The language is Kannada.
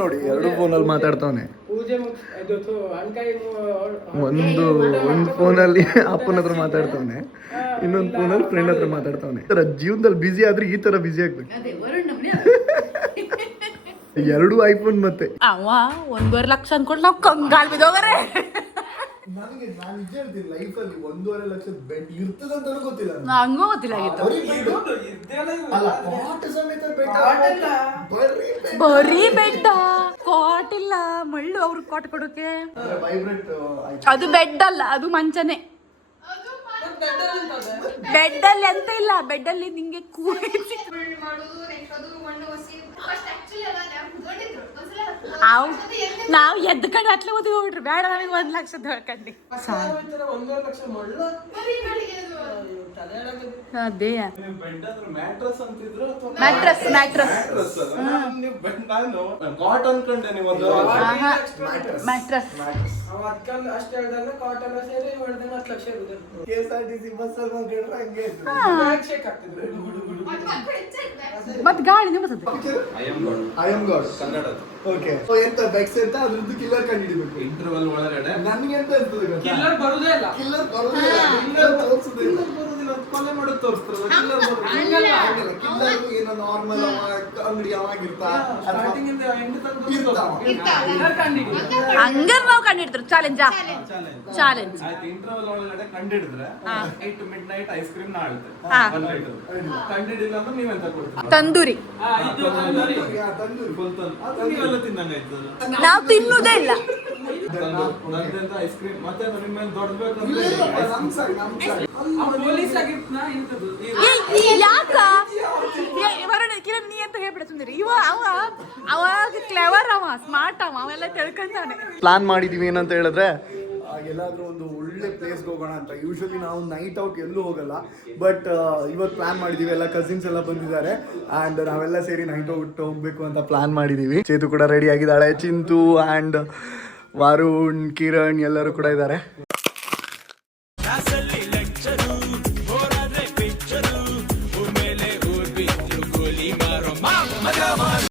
ನೋಡಿ ಎರಡು ಫೋನಲ್ಲಿ ಮಾತಾಡ್ತಾವನೆ. ಒಂದು ಫೋನಲ್ಲಿ ಅಪ್ಪನ ಹತ್ರ ಮಾತಾಡ್ತಾವನೆ, ಇನ್ನೊಂದು ಫೋನಲ್ಲಿ ಫ್ರೆಂಡ್ ಹತ್ರ ಮಾತಾಡ್ತಾವನೆ. ಈ ತರ ಜೀವನದಲ್ಲಿ ಬಿಸಿ ಆದ್ರೆ ಈ ತರ ಬಿಸಿ ಆಗ್ಬೇಕು. ಎರಡು ಐಫೋನ್ ಮತ್ತೆ ಅವ 1.5 ಲಕ್ಷ ಅನ್ಕೊಂಡು ನಾವು ಕಂಗಾಲ್ ಬಿದ್ದೋಗರೆ. ನನಗೆ ನಾನು ನಿಜ ಹೇಳ್ತೀನಿ, ಲೈಫಲ್ಲಿ 1.5 ಲಕ್ಷದ ಬೆಡ್ ಇರ್ತದೆ ಅಂತ ಗೊತ್ತಿಲ್ಲ. ನಂಗೂ ಗೊತ್ತಿಲ್ಲ ಆಗಿತ್ತು. ಬರೀ ಬೆಡ್ ಕಾಟ್ ಇಲ್ಲ, ಮಳ್ಳು ಅವ್ರಿಗೆ ಕಾಟ್ ಕೊಡೋಕೆ. ಅದು ಬೆಡ್ ಅಲ್ಲ, ಅದು ಮಂಚನೆ. ಬೆಡ್ ಅಲ್ಲಿ ಅಂತ ಇಲ್ಲ, ಬೆಡ್ ಅಲ್ಲಿ ನಿಂಗೆ ಕೂರಿಸಿ ನಾವು ಎದ್ದು ಕಡೆ ಅಟ್ಲೆ ಓದಿ ಹೋಗ್ಬಿಟ್ರಿ. ಬೇಡ, ನಮಗೆ 1 ಲಕ್ಷದ ಹೇಳ್ಕಂಡಿ. ಅದೇ ಮ್ಯಾಟ್ರಸ್ ಮತ್ ಗಾಳಿ ಎಂತ ಬೆಕ್ಸ್ ಅಂತ ಅದ್ರದ್ದು ಕಿಲ್ಲರ್ ಕಂಡು ಹಿಡಿಬೇಕು. ಇಂಟರ್ವಲ್ ಒಳಗಡೆ ನನಗೆ ಎಂತ ಇರ್ತದೆ ಕಿಲ್ಲರ್ ಬರುದೇ ಇಲ್ಲ, ಕಿಲ್ಲರ್ ಬರುದೇ ಇಲ್ಲ, ಕೊಲೆ ಮಾಡೋದು ತೋರಿಸ್ತಾರೆ. ಕಿಲ್ಲರ್ ಏನೋ ನಾರ್ಮಲ್ ಅಂಗಡಿ ಯಾವಾಗಿರ್ತಾ ಹಂಗಾರ ನಾವು ಕಂಡಿಡ್ತಾರೆ. ಚಾಲೆಂಜ್ ಆಯ್ತು, ಇಂಟರ್ವಲ್ ಒಳಗಡೆ ಕಂಡಿಡಿದ್ರೆ night midnight ice cream ನಾಳುತ್ತೆ. ಕಂಡಿಡಿಲ್ಲ ಅಂದ್ರೆ ನೀವೆಂತ ಕೊಡ್ತೀರಿ? ತಂದೂರಿ. ನೀವೆಲ್ಲ ತಿನ್ನಂಗ ಆಯ್ತು. ನಾವು ತಿನ್ನುವುದೇ ಇಲ್ಲ. ಐಸ್ ಕ್ರೀಮ್ ಮತ್ತೆ ನಿಮ್ಮ ದೊಡ್ಡ ಯಾಕ ಕಿರಣ್ ನೀ ಅಂತ ಹೇಳ್ಬಿಡ ಸುಂದರಿ. ಅವಾಗ ಕ್ಲೆವರ್, ಅವ ಸ್ಮಾರ್ಟ್, ಅವೆಲ್ಲ ತಿಳ್ಕೊಂತಾನೆ. ಪ್ಲಾನ್ ಮಾಡಿದೀವಿ ಏನಂತ ಹೇಳಿದ್ರೆ ಎಲ್ಲಾದ್ರೂ ಒಂದು ಒಳ್ಳೆ ಪ್ಲೇಸ್ಗೆ ಹೋಗೋಣ ಅಂತ. ಯೂಶಲಿ ನಾವು ನೈಟ್ ಔಟ್ ಎಲ್ಲೂ ಹೋಗಲ್ಲ, ಬಟ್ ಇವತ್ತು ಪ್ಲಾನ್ ಮಾಡಿದೀವಿ. ಎಲ್ಲ ಕಸಿನ್ಸ್ ಎಲ್ಲ ಬಂದಿದ್ದಾರೆ ಆ್ಯಂಡ್ ನಾವೆಲ್ಲ ಸೇರಿ ನೈಟ್ ಔಟ್ ಹೋಗ್ಬೇಕು ಅಂತ ಪ್ಲಾನ್ ಮಾಡಿದೀವಿ. ಚೇತು ಕೂಡ ರೆಡಿ ಆಗಿದ್ದಾಳೆ, ಚಿಂತು ಆ್ಯಂಡ್ ವರುಣ್, ಕಿರಣ್ ಎಲ್ಲರೂ ಕೂಡ ಇದ್ದಾರೆ. Come on.